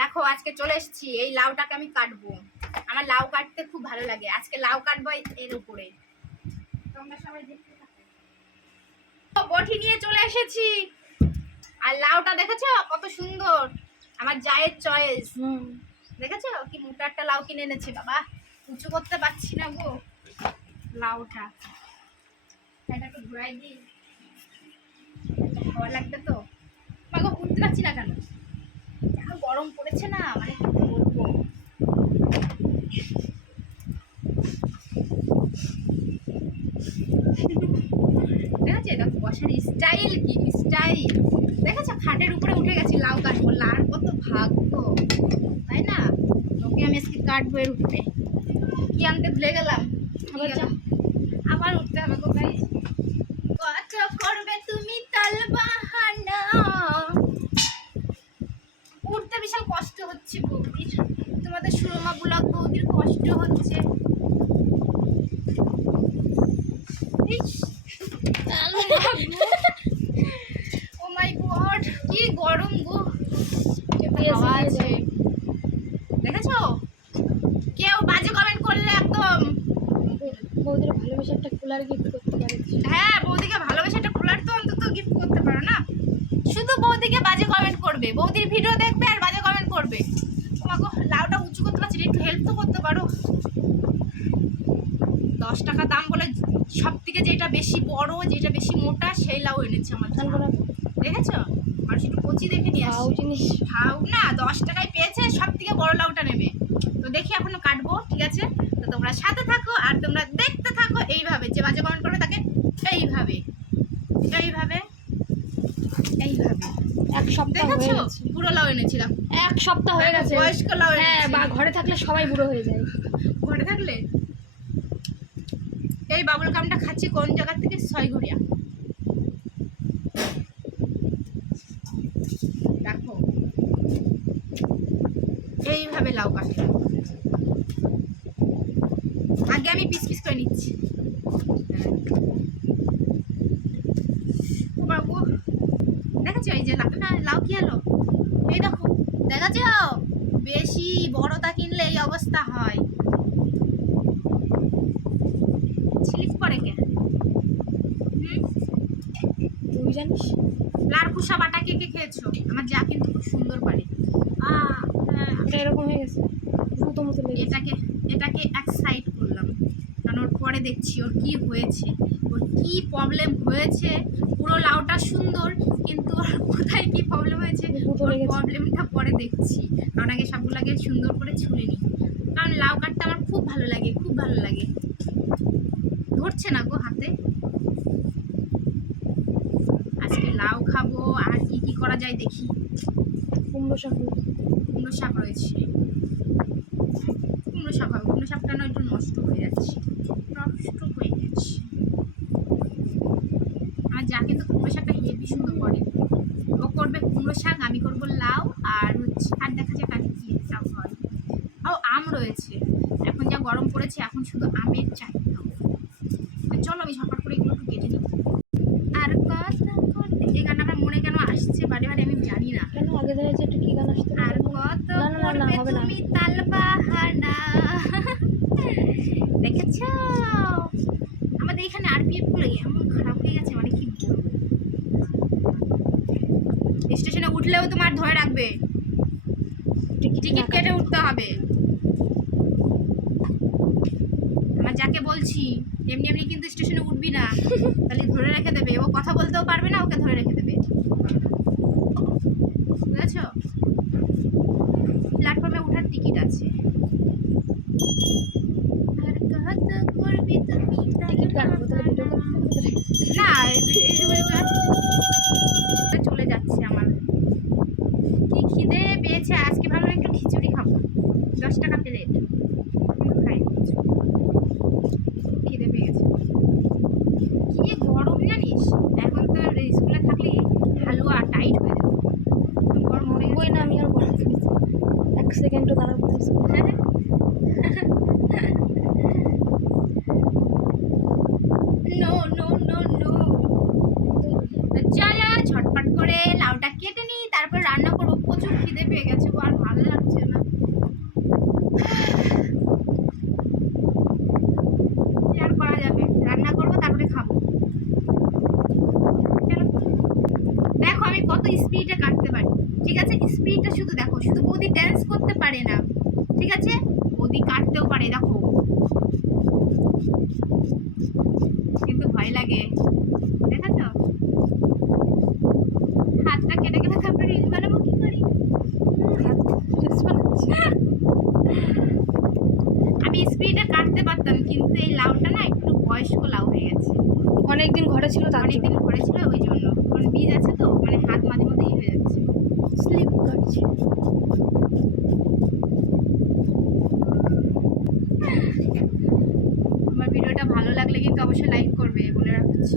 দেখো আজকে চলে এসেছি এই লাউটাকে আমি কাটবো। আমার লাউ কাটতে খুব ভালো লাগে। আজকে লাউ কাটবো এই- এর উপরে। তোমরা সবাই দেখতে তো বটি নিয়ে চলে এসেছি। আর লাউটা দেখেছ? কত সুন্দর। আমার জায়ের চয়েস দেখেছ? কি মোটা একটা লাউ কিনে এনেছে বাবা। উঁচু করতে পারছি না গো। লাউটা। এটা একটু ঘুরাই দিই। খাওয়া লাগবে তো? মাগো উঠতে পারছি না কেন? গরম পড়েছে না মানে বসার স্টাইল স্টাইল খাটের উপরে উঠে লাউ কত ভাগ্য। তাই না? আমি ভুলে গেলাম? আবার উঠতে হবে কোথায় কত করবে তুমি তাল কষ্ট হচ্ছে। ও মাই গড কি গরম গো। হাওয়া আছে। দেখেছ? কেউ বাজে কমেন্ট করলে একদম। বৌদির ভালোবেসে একটা কুলার গিফট করতে পারছি হ্যাঁ বৌদিকে ভালোবেসে একটা কুলার তো অন্তত গিফট করতে পারো না। শুধু বৌদিকে বাজে কমেন্ট করবে। বৌদির ভিডিও দেখবে আর বাজে কমেন্ট করবে তোমাকে লাউটা উঁচু করতে পারছি না, একটু হেল্প তো করতে পারো? দশ টাকা দাম বলে সব থেকে যেটা বেশি বড় যেটা বেশি মোটা সেই লাউ এনেছে আমার দেখেছ? মানুষ একটু কচি দেখে নিয়ে আসছে। জিনিস। খাও না দশ টাকায় পেয়েছে সব থেকে বড় লাউটা নেবে। তো দেখি এখনও কাটবো ঠিক আছে? তো তোমরা সাথে থাকো আর তোমরা দেখতে থাকো এইভাবে। যে বাজে কমেন্ট করবে তাকে এইভাবে এইভাবে এইভাবে। এক সপ্তাহ দেখেছ? পুরো লাউ এনেছিলাম। এক সপ্তাহ হয়ে গেছে। বয়স্ক লাউ হ্যাঁ বা ঘরে থাকলে সবাই বুড়ো হয়ে যায়। ঘরে থাকলে? এই বাবুল কামটা খাচ্ছি কোন জায়গা থেকে? ছয়ঘরিয়া দেখো। এইভাবে লাউ কাটে। আগে আমি পিস পিস করে নিচ্ছি। বাবু দেখেছ এই যে লাউ কি হলো এই দেখো। দেখাচ্ছ বেশি বড়টা কিনলে এই অবস্থা হয়। স্লিপ করে কে? তুই জানিস? লার কুসা বাটা কে কে খেয়েছো? আমার যা কিন্তু খুব সুন্দর পারে আহ, হ্যাঁ, এরকম হয়ে গেছে। মতো মতো এটাকে এটাকে এক সাইড পরে দেখছি ওর কি হয়েছে ওর কি প্রবলেম হয়েছে। পুরো লাউটা সুন্দর কিন্তু ওর কোথায় কি প্রবলেম হয়েছে ওর প্রবলেমটা পরে দেখছি। কারণ আগে সবগুলোকে সুন্দর করে ছুলে নিই। কারণ লাউ কাটতে আমার খুব ভালো লাগে খুব ভালো লাগে। ধরছে না গো হাতে। আজকে লাউ খাব আর কি কি করা যায় দেখি। কুমড়ো শাক কুমড়ো শাক রয়েছে। কুমড়ো শাক হবে কুমড়ো শাকটা না একটু নষ্ট হয়ে যাচ্ছে। নষ্ট হয়ে যাচ্ছে। আর যাকে তো কুমড়ো শাকটা হেভি সুন্দর করে। ও করবে কুমড়ো শাক, আমি করব লাউ আর হচ্ছে আর দেখা যাক আর কি লাউ হয়। ও আম রয়েছে। এখন যা গরম পড়েছে, এখন শুধু আমের চাহিদা তো চলো আমি ঝটপট করে এগুলো একটু কেটে নিই আর কত করতে এই গানটা আমার মনে কেন আসছে বারে বারে আমি জানি না কেন আগে ধরে যে একটা কি গান আসতো আর কত না, না, না, না, করবে হবে না। তুমি তাল বাহানা দেখেছ আমাদের এখানে আরপিএফগুলো এমন খারাপ হয়ে গেছে মানে কি বলব স্টেশনে উঠলেও টিকিট টিকিট কেটে। উঠতে হবে। আমার যাকে বলছি এমনি এমনি কিন্তু স্টেশনে উঠবি না। তাহলে ধরে রেখে দেবে। ও কথা বলতেও পারবে না ওকে ধরে রেখে দেবে বুঝেছ প্ল্যাটফর্মে ওঠার টিকিট আছে আর কত করবি তুমি টিকিট কাটবো তাহলে ভিডিও করতে করতে না এই- এই- এই- চলে যাচ্ছে আমার কি খিদে পেয়েছে আজকে ভাবলাম একটু খিচুড়ি খাব দশ টাকা প্লেট খাই কিছু। খিদে পেয়ে গেছে কি গরম জানিস এখন তো স্কুলে থাকলে হালুয়া টাইট হয়ে যাবে গরম পড়ে বই না আমি আর বলা এক সেকেন্ডও দাঁড়াবো না। কত স্পিডে কাটতে পারি। ঠিক আছে? স্পিডটা শুধু দেখো, শুধু বৌদি ড্যান্স করতে পারে না। ঠিক আছে? বৌদি কাটতেও পারে, দেখো। আমার ভিডিওটা ভালো লাগলে কিন্তু অবশ্যই লাইক করবে বলে রাখছি।